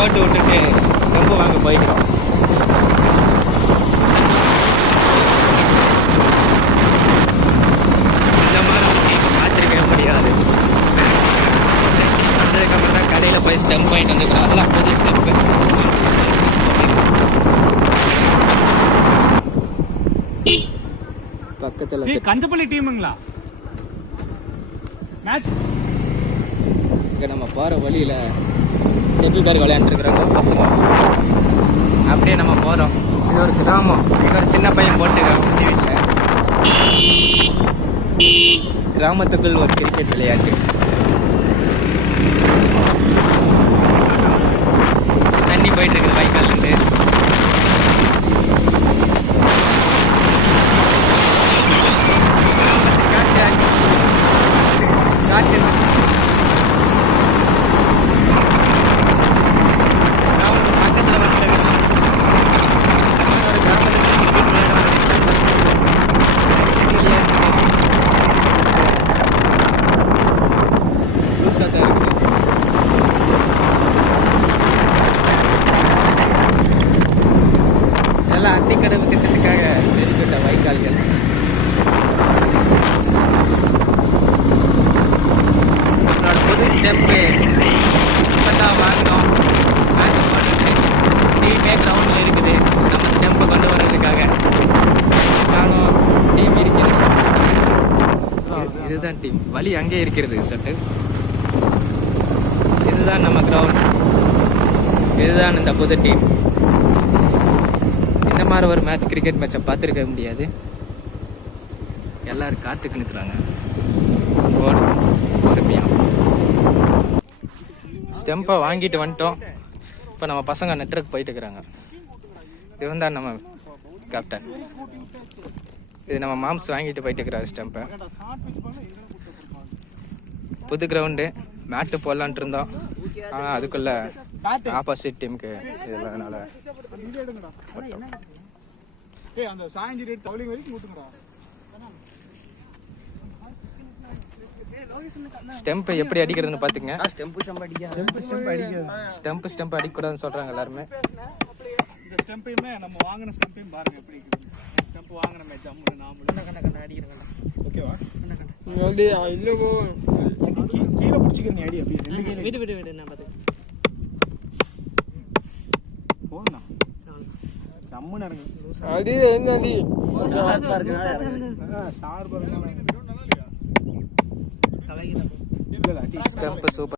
போட்டு விட்டுட்டு ரொம்ப வாங்க போய்க்கிறோம். இந்த மாதிரி பார்த்துருக்கவே முடியாது. வந்ததுக்கப்புறம் தான் கடையில் போய் ஸ்டெம்ப் வாங்கிட்டு வந்துக்கிறோம். அதெல்லாம் புது ஸ்டெம்ப்பு. பக்கத்தில் கஞ்சப்பள்ளி டீமுங்களா மேட்ச். இங்கே நம்ம போகிற வழியில் செட்டில் கார்டு விளையாண்டுருக்குறாங்க பசங்க. அப்படியே நம்ம போகிறோம். இது ஒரு கிராமம். இங்கே ஒரு சின்ன பையன் போட்டுக்கிறோம் வீட்டில். கிராமத்துக்குள் ஒரு கிரிக்கெட் விளையாட்டு. தண்ணி போயிட்டு இருக்குது வாய்க்கால்லேருந்து. இதெல்லாம் அத்திக்கடவு திட்டத்துக்காக செதுக்கிட்ட வாய்க்கால்கள். என்னோட புது ஸ்டெப்பு இப்போ தான் வாங்கினோம். மேட்ச் போட்டுச்சு. டீமே கிரவுண்டில் இருக்குது நம்ம ஸ்டெம்பை கொண்டு வர்றதுக்காக. நானும் டீம் இருக்கிறேன். இதுதான் டீம். வழி அங்கே இருக்கிறது சட்டு. இதுதான் நம்ம கிரவுண்ட். இதுதான் இந்த புது டீம். இந்த மாதிரி ஒரு மேட்ச் கிரிக்கெட் மேட்சை பார்த்துருக்க முடியாது. எல்லாரும் காத்துக்கு நிற்கிறாங்க. பொறுமையாக ஸ்டெம்பை வாங்கிட்டு வந்துட்டோம். இப்போ நம்ம பசங்க நெட்வொர்க் போயிட்டு இருக்கிறாங்க. இவன் தான் நம்ம கேப்டன். இது நம்ம மாம்ஸ் வாங்கிட்டு போயிட்டு இருக்கிறாரு ஸ்டெம்பை. புது கிரவுண்டு மேட்டு போடலான்ட்டு இருந்தோம். ஆனால் அதுக்குள்ள ஆப்போசிட் டீமுக்கு இதனால ஸ்டெம்ப் எப்படி அடிக்கிறதுன்னு பாத்துங்க. ஸ்டெம்ப் அடிக்கூடாதுன்னு சொல்றாங்க எல்லாருமே. ஸ்டெம்பையுமே நம்ம வாங்கின ஸ்டெம்பையும் பாருங்க எப்படி இருக்குது. ஸ்டெம்ப் வாங்கினமே ஜம்முன்னு நாம அடிக்கிறேன். ஓகேவா? இல்லவோ கீழே பிடிச்சிக்கிறேன் அடி. அப்படியே விடு நான் பார்த்து போகணும். ஜம்முன்னு இறங்கு. அடி என்ன அடி ஸ்டார் பாருங்க. Stump super.